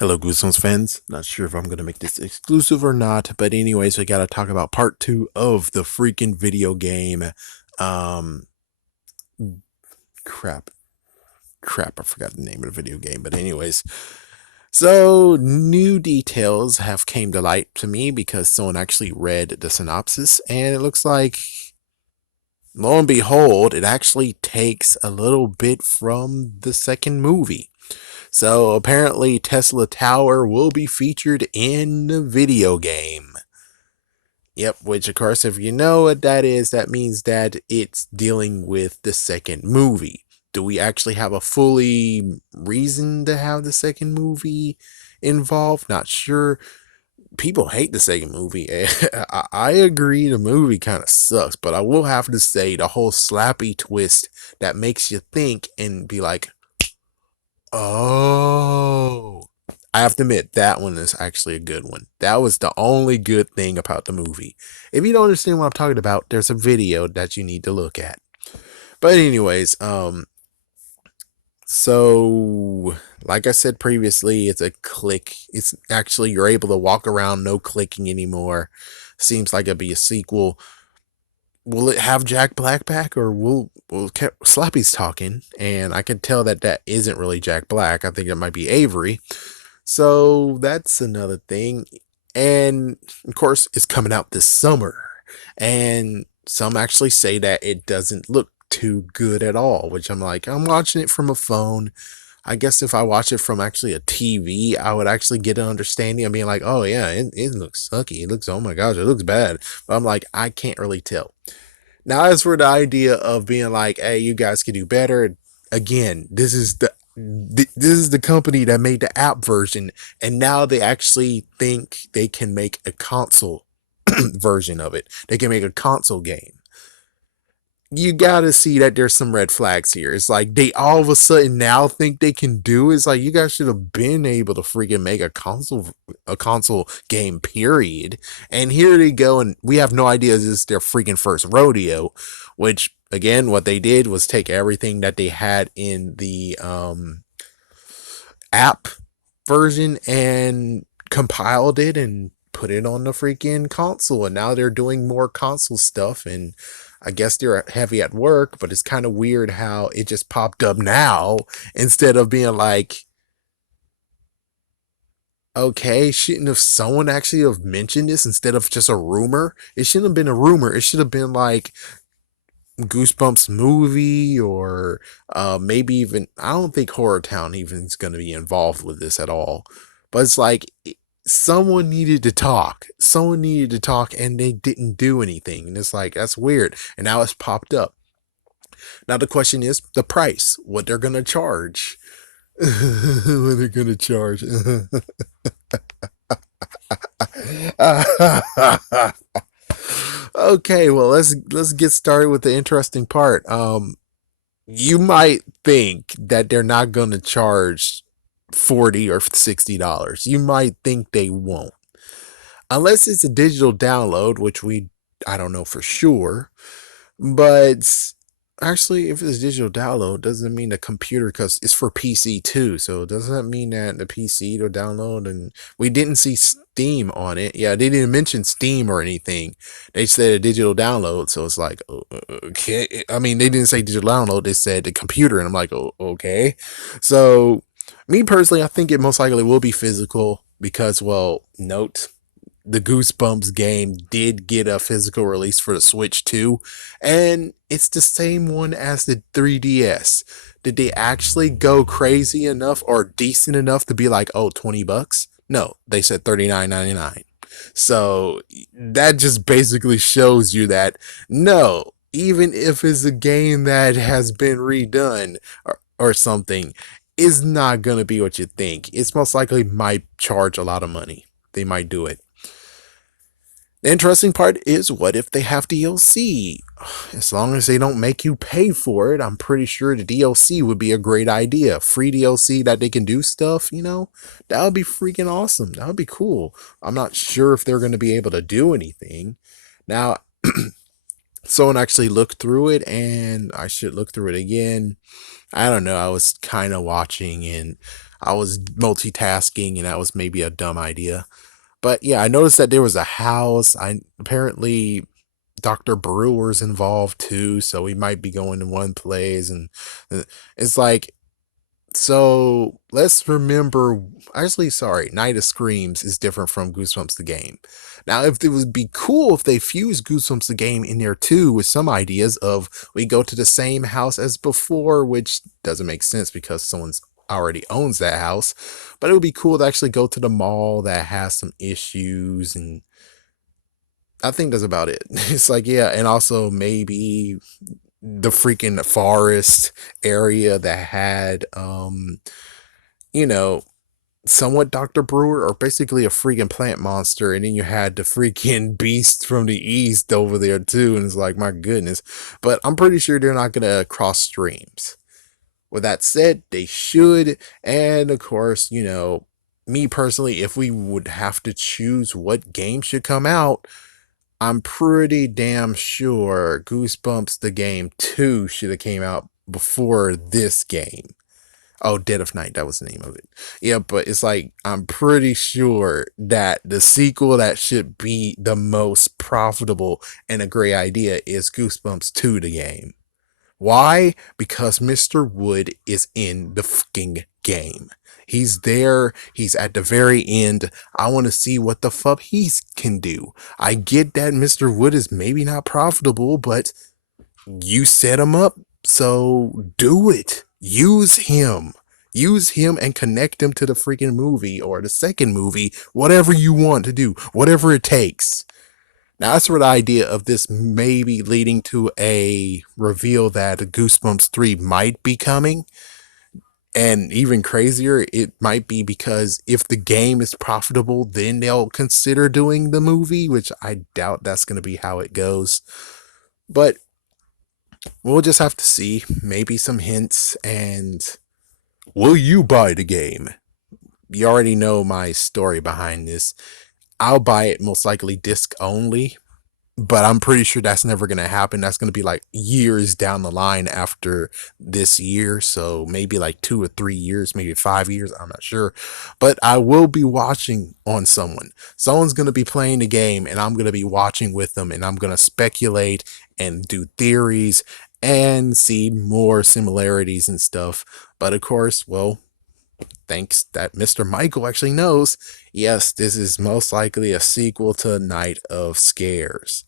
Hello, Goosebumps fans. Not sure if I'm going to make this exclusive or not, but anyways, we got to talk about part two of the freaking video game. Um, crap, I forgot the name of the video game, but anyways, so new details have came to light to me because someone actually read the synopsis, and it looks like, lo and behold, it actually takes a little bit from the second movie. So apparently Tesla Tower will be featured in the video game. Yep, which of course, if you know what that is, that means that it's dealing with the second movie. Do we actually have a fully reason to have the second movie involved? Not sure. People hate the second movie. I agree the movie kind of sucks, but I will have to say the whole slappy twist that makes you think and be like, oh, I have to admit that one is actually a good one. That was the only good thing about the movie. If you don't understand what I'm talking about, there's a video that you need to look at. But anyways, so like I said previously, it's a click. It's actually you're able to walk around, no clicking anymore. Seems like it'd be a sequel. Will it have Jack Black back, or will Slappy's talking? And I can tell that that isn't really Jack Black. I think it might be Avery. So that's another thing. And of course, it's coming out this summer. And some actually say that it doesn't look too good at all, which I'm like, I'm watching it from a phone. I guess if I watch it from actually a TV, I would actually get an understanding of being like, oh yeah, it looks sucky. It looks, oh my gosh, it looks bad. But I'm like, I can't really tell. Now, as for the idea of being like, hey, you guys can do better, again, this is the company that made the app version, and now they actually think they can make a console version of it. They can make a console game. You gotta see that there's some red flags here. It's like they all of a sudden now think they can do. It's like you guys should have been able to freaking make a console game, period. And here they go, and we have no idea this is their freaking first rodeo. Which again, what they did was take everything that they had in the app version and compiled it and put it on the freaking console, and now they're doing more console stuff, and I guess they're heavy at work, but it's kind of weird how it just popped up now instead of being like, okay, shouldn't have someone actually have mentioned this instead of just a rumor? It shouldn't have been a rumor. It should have been like Goosebumps movie, or maybe even, I don't think Horror Town even is going to be involved with this at all. But it's like someone needed to talk. Someone needed to talk, and they didn't do anything. And it's like, that's weird. And now it's popped up. Now the question is the price, what they're going to charge. What they're going to charge. Okay, well, let's get started with the interesting part. You might think that they're not going to charge 40 or $60. You might think they won't. Unless it's a digital download, which I don't know for sure. But actually, if it's a digital download, doesn't mean the computer, because it's for PC too. So doesn't that mean that the PC to download? And we didn't see Steam on it. Yeah, they didn't mention Steam or anything. They said a digital download. So it's like, okay. I mean, they didn't say digital download. They said the computer, and I'm like, oh, okay. So me personally, I think it most likely will be physical because, well, note the Goosebumps game did get a physical release for the Switch too, and it's the same one as the 3DS. Did they actually go crazy enough or decent enough to be like, oh, $20? No, they said $39.99. So that just basically shows you that no, even if it's a game that has been redone or something, is not gonna be what you think. It's most likely might charge a lot of money. They might do it. The interesting part is, what if they have DLC? As long as they don't make you pay for it, I'm pretty sure the DLC would be a great idea. Free DLC that they can do stuff, that would be freaking awesome. That would be cool. I'm not sure if they're going to be able to do anything. Now, Someone actually looked through it, and I should look through it again. I don't know. I was kind of watching and I was multitasking, and that was maybe a dumb idea. But yeah, I noticed that there was a house. I apparently Dr. Brewer's involved too, so we might be going to one place, and it's like, so let's remember. Actually, sorry, Night of Screams is different from Goosebumps the game. Now, if it would be cool if they fused Goosebumps the game in there too with some ideas of we go to the same house as before, which doesn't make sense because someone's already owns that house. But it would be cool to actually go to the mall that has some issues, and I think that's about it. It's like, yeah, and also maybe the freaking forest area that had you know, somewhat Dr. Brewer, or basically a freaking plant monster, and then you had the freaking beast from the east over there too, and it's like, my goodness. But I'm pretty sure they're not gonna cross streams. With that said, they should, and of course, me personally, if we would have to choose what game should come out, I'm pretty damn sure Goosebumps the game 2 should have came out before this game. Oh, Dead of Night, that was the name of it. Yeah, but it's like, I'm pretty sure that the sequel that should be the most profitable and a great idea is Goosebumps 2 the game. Why? Because Mr. Wood is in the fucking game. He's there. He's at the very end. I want to see what the fuck he can do. I get that Mr. Wood is maybe not profitable, but you set him up, so do it. Use him. Use him and connect him to the freaking movie or the second movie, whatever you want to do, whatever it takes. Now, that's where the idea of this maybe leading to a reveal that Goosebumps 3 might be coming. And even crazier, it might be because if the game is profitable, then they'll consider doing the movie, which I doubt that's going to be how it goes. But we'll just have to see. Maybe some hints. And will you buy the game? You already know my story behind this. I'll buy it most likely disc only, but I'm pretty sure that's never going to happen. That's going to be like years down the line after this year. So maybe like 2 or 3 years, maybe 5 years. I'm not sure. But I will be watching on someone. Someone's going to be playing the game, and I'm going to be watching with them, and I'm going to speculate and do theories and see more similarities and stuff. But of course, well, thanks that Mr. Michael actually knows, yes, this is most likely a sequel to Night of Scares.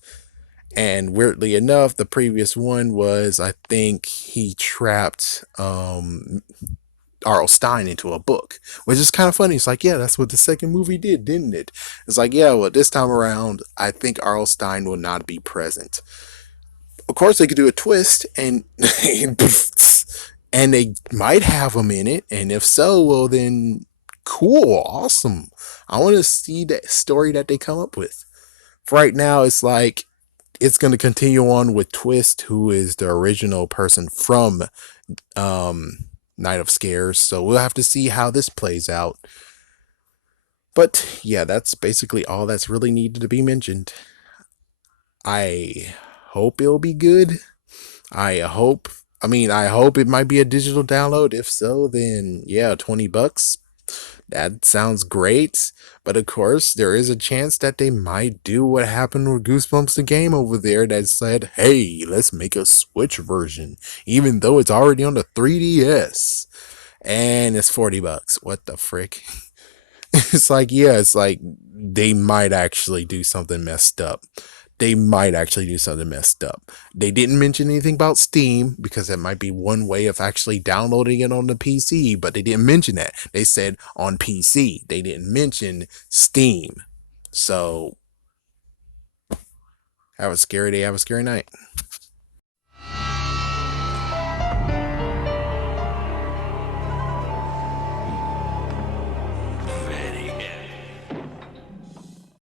And weirdly enough, the previous one was, I think he trapped R.L. Stein into a book, which is kind of funny. It's like, yeah, that's what the second movie did, didn't it? It's like, yeah, well, this time around, I think R.L. Stein will not be present. Of course, they could do a twist, and and they might have him in it. And if so, well, then cool, awesome. I want to see that story that they come up with. For right now, it's like it's going to continue on with Twist, who is the original person from Night of Scares. So we'll have to see how this plays out. But yeah, that's basically all that's really needed to be mentioned. I hope it'll be good. I hope. I hope it might be a digital download. If so, then yeah, $20. That sounds great. But of course, there is a chance that they might do what happened with Goosebumps the game over there that said, hey, let's make a Switch version, even though it's already on the 3DS. And it's $40. What the frick? It's like, yeah, it's like they might actually do something messed up. They might actually do something messed up. They didn't mention anything about Steam because that might be one way of actually downloading it on the PC, but they didn't mention that. They said on PC. They didn't mention Steam. So have a scary day, have a scary night.